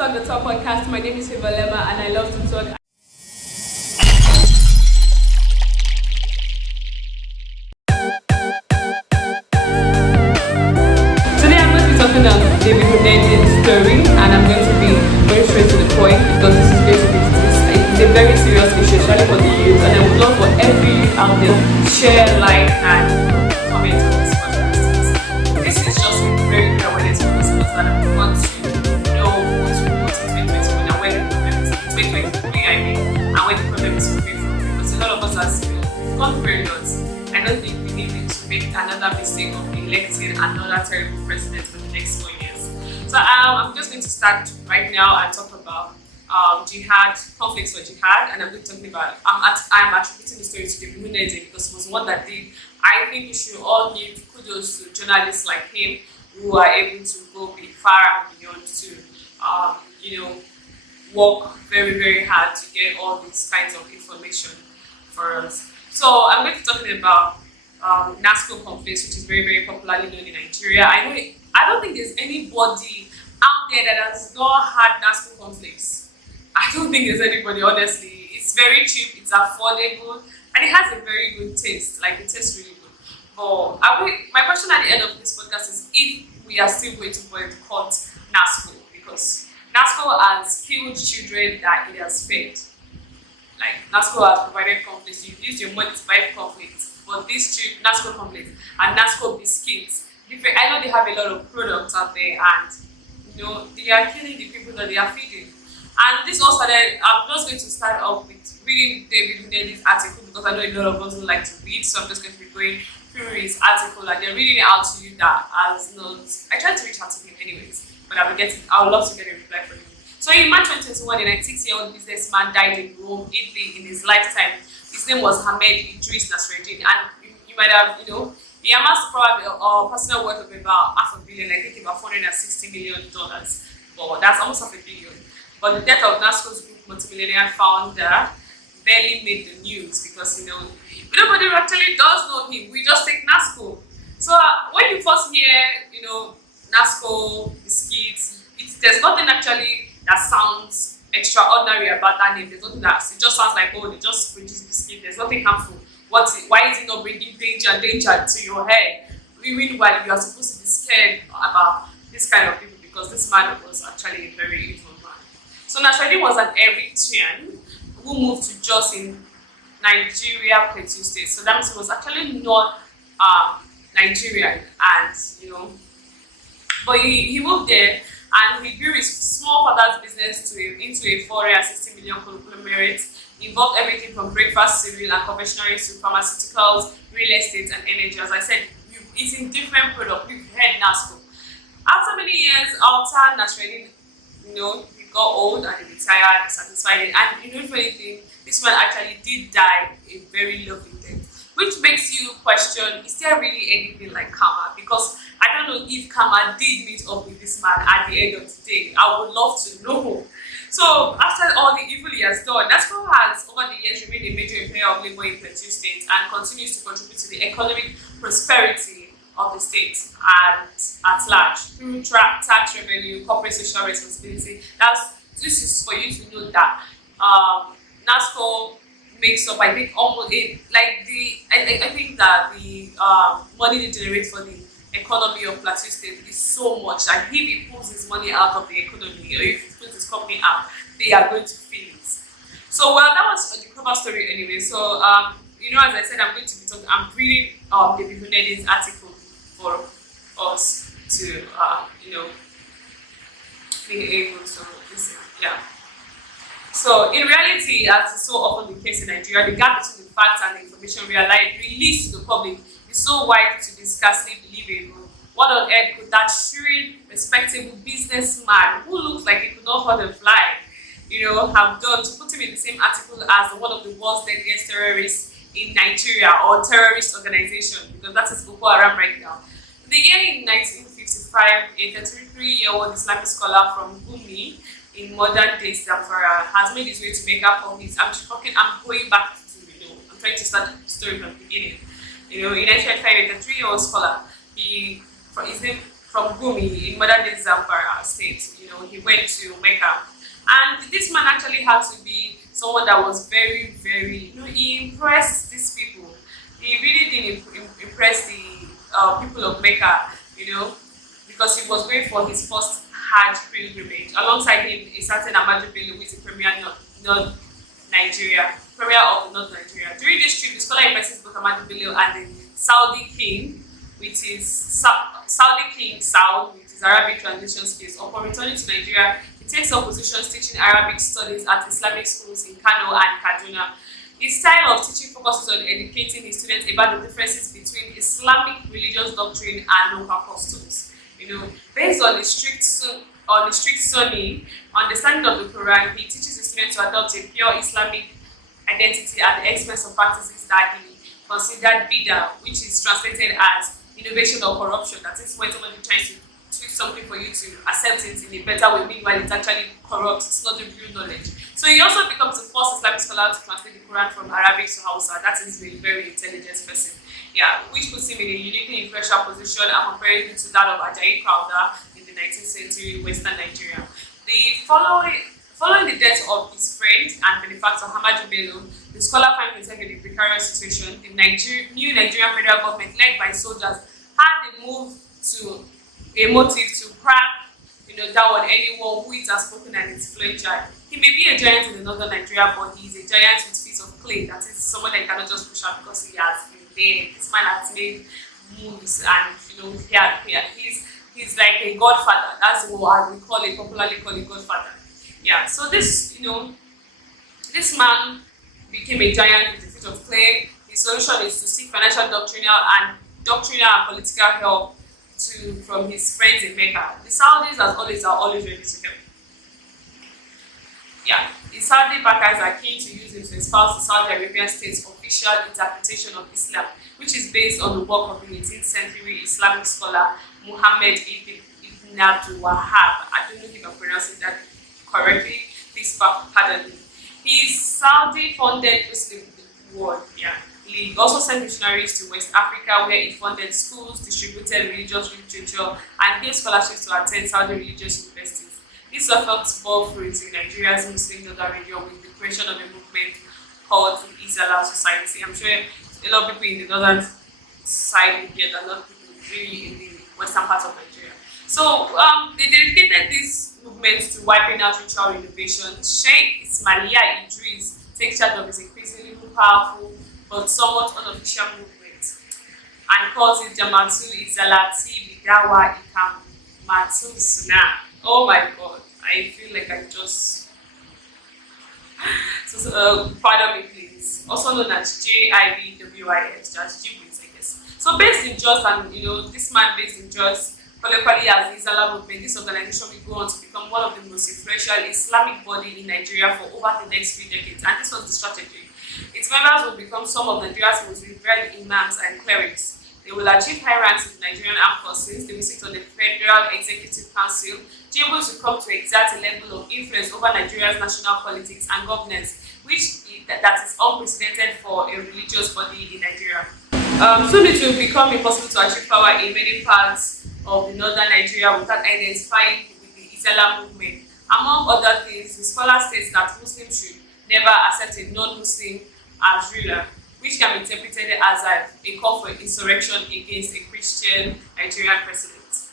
Talk the Talk podcast. My name is Hivalema and I love to talk. Today I'm going to be talking about David Hunedi's story and I'm going to be very straight to the point because this is going to be it's a very serious issue, especially for the youth, and I would love for every youth out there share, like, and comment on this podcast. This is just a very good awareness for this because that I want to know what to vote in 2021 and where the problem is in 2023, I mean, and where the problem is coming from. Because a lot of us are still gone very lots. I don't think we need to make another mistake of electing another terrible president for the next 4 years. So I'm just going to start right now and talk about jihad, conflicts for jihad, and I'm going to talk about, I'm attributing the story to David Hunedi because it was one that did. I think we should all give kudos to journalists like him who are able to go far and beyond to, work very, very hard to get all these kinds of information for us. So I'm going to be talking about NASCO conflicts, which is very, very popularly known in Nigeria. I don't think there's anybody out there that has not had NASCO conflicts. I don't think there's anybody, honestly. It's very cheap, it's affordable, and it has a very good taste. Like, it tastes really good. But my question at the end of this podcast is if we are still going to boycott NASCO, because NASCO has killed children that it has fed. Like, NASCO has provided conflicts. You've used your money to buy conflicts for these cheap NASCO conflicts and NASCO biscuits. I know they have a lot of products out there, and they are killing the people that they are feeding. And this all started, I'm just going to start off with reading David Hunedi's article because I know a lot of us don't like to read, so I'm just going to be going through his article and then reading it out to you that has not. I tried to reach out to him anyways, but I would love to get a reply from him. So in March 2021, a 96-year-old businessman died in Rome, Italy in his lifetime. His name was Hamed Idris Nasreddin, and you might have, he amassed probably a personal worth of about $500 million, I think about $460 million, but that's almost $500 million. But the death of NASCO's group multimillionaire founder barely made the news because, nobody actually does know him. We just take NASCO. So when you first hear, NASCO biscuits, there's nothing actually that sounds extraordinary about that name. There's nothing that, it just sounds like, oh, they just produce biscuit. There's nothing harmful. Why is it not bringing danger to your head? Meanwhile, you are supposed to be scared about this kind of people because this man was actually a very evil man. So Nasreddin was an Eritrean who moved to Jos in Nigeria, Plateau State. So that means he was actually not Nigerian, and but he moved there and he grew his small father's business into a $460 million conglomerate. Involved everything from breakfast cereal and confectionery to pharmaceuticals, real estate, and energy. As I said, it's in different products. We've heard NASCO. After many years, after Nasreddin, he got old and he retired, satisfied. And if anything, this man actually did die a very lovely death, which makes you question: is there really anything like karma? Because I don't know if karma did meet up with this man at the end of the day. I would love to know. So after all the evil he has done, NASCO has over the years remained a major employer of labor in Plateau State and continues to contribute to the economic prosperity of the state and at large through tax revenue, corporate social responsibility. This is for you to know that NASCO makes up, I think, almost I think that the money they generate for the economy of Plateau State is so much that if he pulls his money out of the economy or if he pulls his company out, they are going to feel it. So that was the cover story anyway. So as I said, I'm reading David Hunedi's article for us to be able to listen. Yeah. So in reality, as is so often the case in Nigeria, the gap between the facts and the information released to the public is so wide to be scarcely believable. What on earth could that shrewd, respectable businessman who looks like he could not hurt a fly, have done to put him in the same article as one of the world's deadliest terrorists in Nigeria or terrorist organization? Because that is Boko Haram right now. The year in 1955, a 33-year-old Islamic scholar from Gumi in modern-day Zamfara has made his way to Mecca for his. I'm going back to I'm trying to start the story from the beginning. In 1955, a 33-year-old scholar, his name from Gumi in modern day Zamfara state. He went to Mecca. And this man actually had to be someone that was very, very, he impressed these people. He really did impress the people of Mecca, because he was going for his first Hajj pilgrimage. Alongside him, a certain Amaju Bello, who is the premier North Nigeria, premier of North Nigeria. During this trip, the scholar impresses both Amaju Bello and the Saudi king, which is Saudi king Saud, which is Arabic translation skills. Upon returning to Nigeria, he takes up positions teaching Arabic studies at Islamic schools in Kano and Kaduna. His style of teaching focuses on educating his students about the differences between Islamic religious doctrine and local customs. Based on the strict Sunni understanding of the Quran, he teaches his students to adopt a pure Islamic identity at the expense of practices that he considered bid'ah, which is translated as innovation or corruption. That is when somebody tries to tweak something for you to accept it in a better way, meanwhile it's actually corrupt, it's not the real knowledge. So he also becomes the first Islamic scholar to translate the Quran from Arabic to Hausa. That is a very intelligent person. Which puts him in a uniquely influential position and comparing him to that of Ajayi Crowther in the 19th century in Western Nigeria. Following the death of his friend and benefactor Hamadu Bello, the scholar finds himself in a precarious situation. The new Nigerian federal government, led by soldiers, had a motive to crack down on anyone who is outspoken and influential. He may be a giant in the northern Nigeria, but he is a giant with feet of clay. That is someone that you cannot just push out because he has been there. This man has made moves, and he's like a godfather. That's what we popularly call a godfather. So this man became a giant with a feet of clay. His solution is to seek financial, doctrinal and political help from his friends in Mecca. The Saudis, as always, are always ready to help. The Saudi backers are keen to use him to espouse the Saudi Arabian state's official interpretation of Islam, which is based on the work of the 18th century Islamic scholar Muhammad ibn Abdul Wahhab. I don't know if I'm pronouncing that correctly. Please pardon me. His Saudi-funded Muslim World League also sent missionaries to West Africa, where he funded schools, distributed religious literature, and gave scholarships to attend Saudi religious universities. This efforts bore fruit in Nigeria's Muslim northern region with the creation of a movement called the Izala Society. I'm sure a lot of people in the northern side will get, a lot of people really in the western part of Nigeria. So they dedicated this movement to wiping out ritual innovation. Sheikh Ismailia Idris takes charge of this increasingly powerful but somewhat unofficial movement and calls it Jamatu Izalati Bidawa Ikamatu Sunnah. Oh my god, I feel like I just. Pardon me, please. Also known as JIBWIS, just Jibwis, I guess. So, based in Jos, and this man based in Jos, colloquially as the Izala movement, this organization will go on to become one of the most influential Islamic body in Nigeria for over the next few decades. And this was the strategy. Its members will become some of Nigeria's most revered imams and clerics. They will achieve high ranks in the Nigerian Armed Forces. They will sit on the Federal Executive Council. Jables will come to exert a level of influence over Nigeria's national politics and governance, that is unprecedented for a religious body in Nigeria. Soon it will become impossible to achieve power in many parts of the northern Nigeria without identifying with the Islam movement. Among other things, the scholar states that Muslims should never accept a non-Muslim as ruler, which can be interpreted as a call for insurrection against a Christian Nigerian president.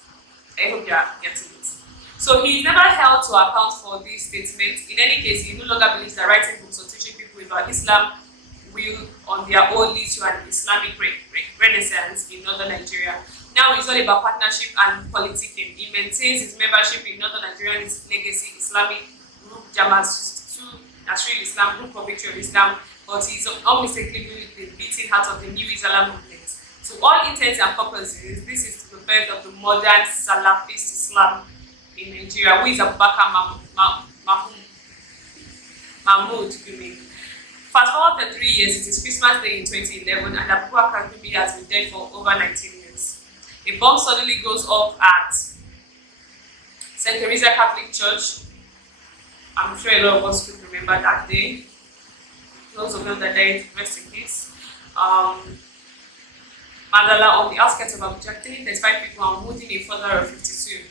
I hope you are getting it. So he is never held to account for these statements. In any case, he no longer believes that writing books or teaching people about Islam will on their own lead to an Islamic renaissance in northern Nigeria. Now it's all about partnership and politicking. He maintains his membership in northern Nigeria's legacy Islamic group Jama'atu Nasrul Islam, Group for Victory of Islam, but he's unmistakably the beating heart of the new Islam movement. To all intents and purposes, this is the birth of the modern Salafist Islam in Nigeria, who is Abubakar Mahmoud Gumi. Fast forward 3 years, it is Christmas Day in 2011, and Abubakar Gumi has been dead for over 19 years. A bomb suddenly goes off at St. Teresa Catholic Church. I'm sure a lot of us could remember that day. Those of them that died, rest in peace. Mandala on the outskirts of Abuja, killing 35 people and wounding a further of 52.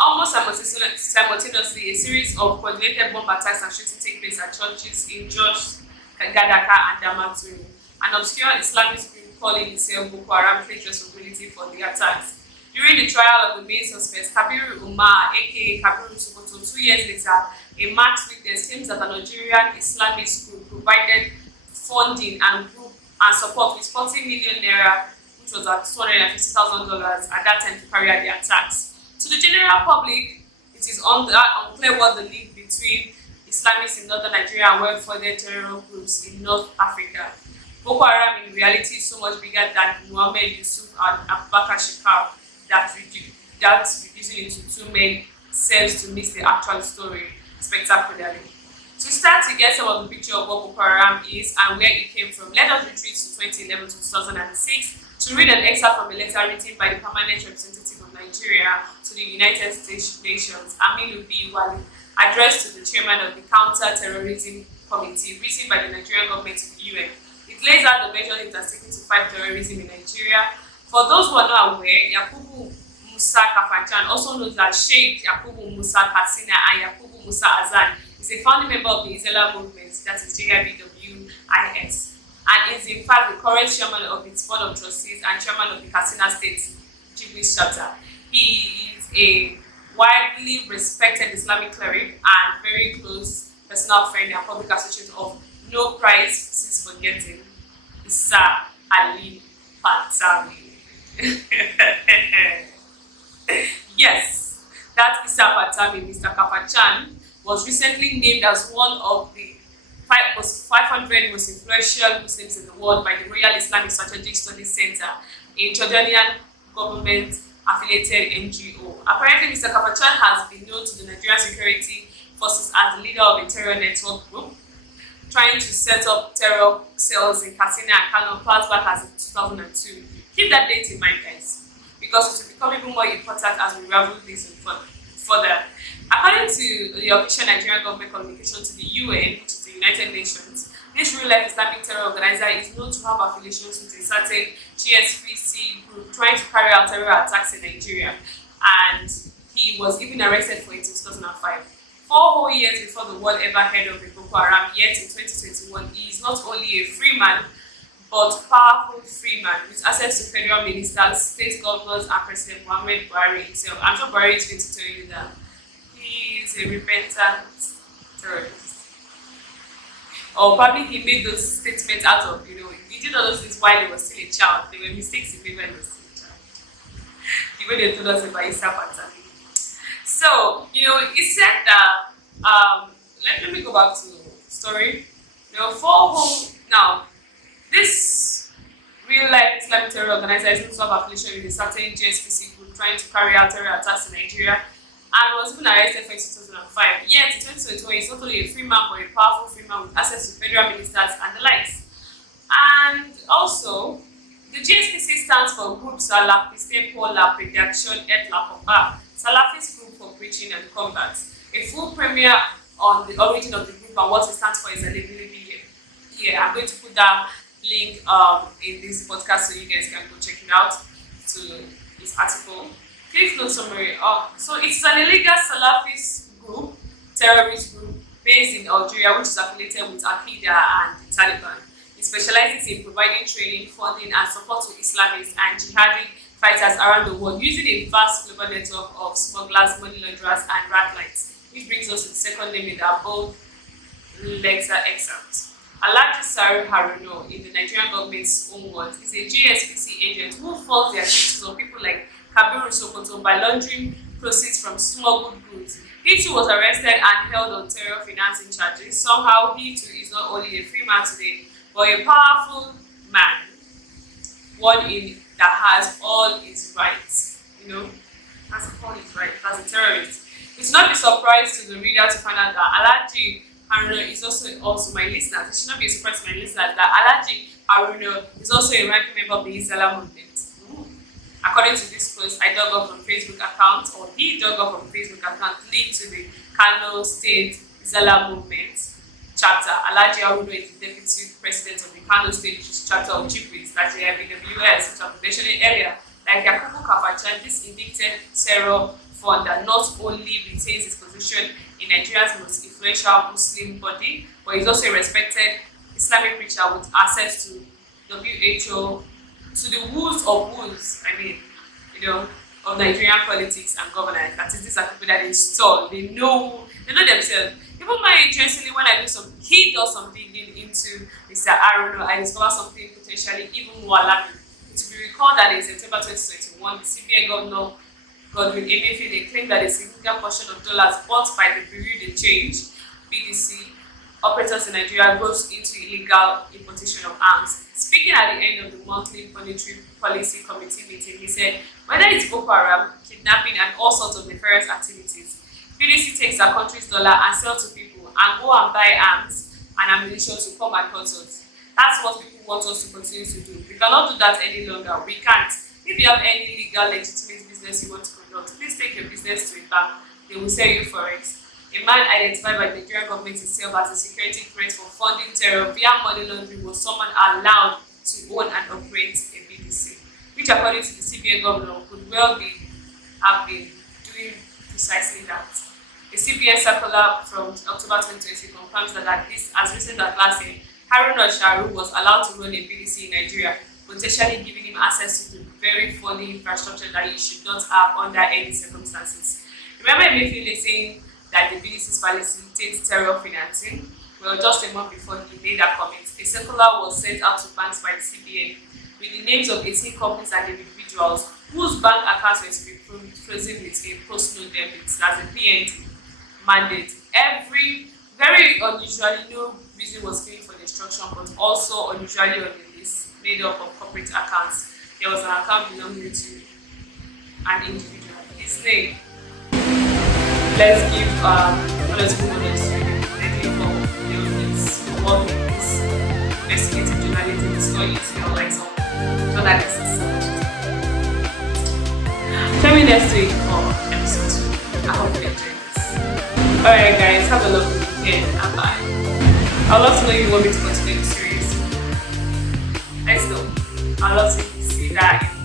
Almost simultaneously, a series of coordinated bomb attacks and shooting take place at churches in Jos, Gadaka, and Damaturu. An obscure Islamist group calling itself Boko Haram takes responsibility for the attacks. During the trial of the main suspects, Kabiru Umar, aka Kabiru Sokoto, 2 years later, a masked witness claims that a Nigerian Islamist group provided funding and support with 40 million naira, which was at $250,000 at that time to carry out the attacks. To the general public, it is unclear what the link between Islamists in northern Nigeria and well-funded terror groups in North Africa. Boko Haram in reality is so much bigger than Muhammad Yusuf and Abubakar Shekau that reducing it to two men serves to miss the actual story spectacularly. To start to get some of the picture of what Boko Haram is and where it came from, let us retreat to 2011 to 2006 to read an excerpt from a letter written by the permanent representative of Nigeria to the United States Nations, Aminu B. Wali, addressed to the chairman of the Counter-Terrorism Committee, written by the Nigerian government to the UN. It lays out the measures it has taken to fight terrorism in Nigeria. For those who are not aware, Yakubu Musa Kafanchan, also known as Sheikh Yakubu Musa Katsina and Yakubu Musa Azan, is a founding member of the Islam movement, that is JIBWIS, and is in fact the current chairman of its board of trustees and chairman of the Katsina State Jibis chapter. He is a widely respected Islamic cleric and very close personal friend and public associate of No Price Since Forgetting, Isa Ali Pantami. Yes, that Isa Pantami, Mr. Kafachan, was recently named as one of the 500 most influential Muslims in the world by the Royal Islamic Strategic Studies Center, a Jordanian government-affiliated NGO. Apparently, Mr. Kafachan has been known to the Nigerian security forces as the leader of a terror network group, trying to set up terror cells in Katsina and Kano far back as in 2002. Keep that date in mind, guys, because it will become even more important as we ravel this further. According to the official Nigerian government communication to the UN, which is the United Nations, this real-life Islamic terror organizer is known to have affiliations with a certain GSPC group trying to carry out terror attacks in Nigeria, and he was even arrested for it in 2005. 4 whole years before the world ever heard of the Boko Haram, yet in 2021, he is not only a free man, but powerful free man with access to federal ministers, state governors, and President Muhammad Buhari himself. I'm sure Buhari is going to tell you that he is a repentant terrorist. Or probably he made those statements out of, he did all those things while he was still a child. They were mistakes he made when he was still a child. The way they told us about Isa Patami. So, it said that, let me go back to the story. Now, this real-life Islamic terror organizer is known to have affiliation with a certain GSPC group trying to carry out terror attacks in Nigeria and was even arrested for 2005. Yet, in 2021, he's not only a free man, but a powerful free man with access to federal ministers and the likes. And also, the GSPC stands for Group Salafiste pour la Prédication et la Combat, Salafist Group for Preaching and Combat. A full premiere on the origin of the group and what it stands for is available here. I'm going to put that link in this podcast so you guys can go check it out to this article. Cliff note summary. So it's an illegal Salafist group, terrorist group based in Algeria, which is affiliated with Al-Qaeda and the Taliban. It specializes in providing training, funding, and support to Islamists and jihadi fighters around the world using a vast global network of smugglers, money launderers, and rat lines. Which brings us to the second name in the above letter excerpt. Alhaji Sari Haruno, in the Nigerian government's own words, is a GSPC agent who falls the activities of people like Kabiru Sokoto by laundering proceeds from smuggled goods. He too was arrested and held on terror financing charges. Somehow, he too is not only a free man today, but a powerful man, one that has all his rights. Has all his rights as a terrorist. It's not a surprise to the reader to find out that Alhaji Haruno is also my listener. It should not be a surprise to my listeners that Alhaji Haruno is also a ranking member of the Islam movement. According to this post, I dug up from Facebook account, or he dug up from Facebook account linked to the Kano State Islam movement, chapter. Alhaji Audu is the deputy president of the Kano State chapter of GPs, that's the BWS, which I've mentioned earlier. Like Yakubu Kafachan, this indicted terror fund that not only retains its position in Nigeria's most influential Muslim body, but is also a respected Islamic preacher with access to WHO, to the who's of who's, of Nigerian politics and governance. That is, these are people that install, they know themselves. Even my interestingly, when I do he does some digging into Mr. Arono, I discover something potentially even more alarming. To be recalled that in September 2021, the CBN governor Godwin Emefiele claimed that a significant portion of dollars bought by the Bureau de Change (BDC) operators in Nigeria goes into illegal importation of arms. Speaking at the end of the monthly monetary policy committee meeting, he said, whether it's Boko Haram, kidnapping, and all sorts of nefarious activities, BDC takes our country's dollar and sell to people and go and buy arms and ammunition to come and hurt us. That's what people want us to continue to do. We cannot do that any longer. We can't. If you have any legal, legitimate business you want to conduct, please take your business to a bank. They will sell you forex. A man identified by the Nigerian government itself as a security threat for funding terror via money laundering was someone allowed to own and operate a BDC, which according to the CBN governor could well have been doing precisely that. A CBN circular from October 2020 confirms that as recent as last year, Haruna Sharu was allowed to run a BDC in Nigeria, potentially giving him access to the very funny infrastructure that he should not have under any circumstances. Remember Emefiele saying that the BDCs facilitates terror financing? Well, just a month before he made that comment, a circular was sent out to banks by the CBN with the names of 18 companies and individuals whose bank accounts were to be frozen with a post-no debit, that's a PND mandate. Very unusually, no reason was given for the instruction, but also unusually on the list made up of corporate accounts, there was an account belonging to an individual. His name. Let's give political knowledge to the for all this investigative journalism. It's not easy, like some journalists. Join me next week for episode 2. I hope you enjoy this. Alright guys, have a lovely weekend and bye. I'd love to know if you want me to continue the series. Let's know. I'd love to see that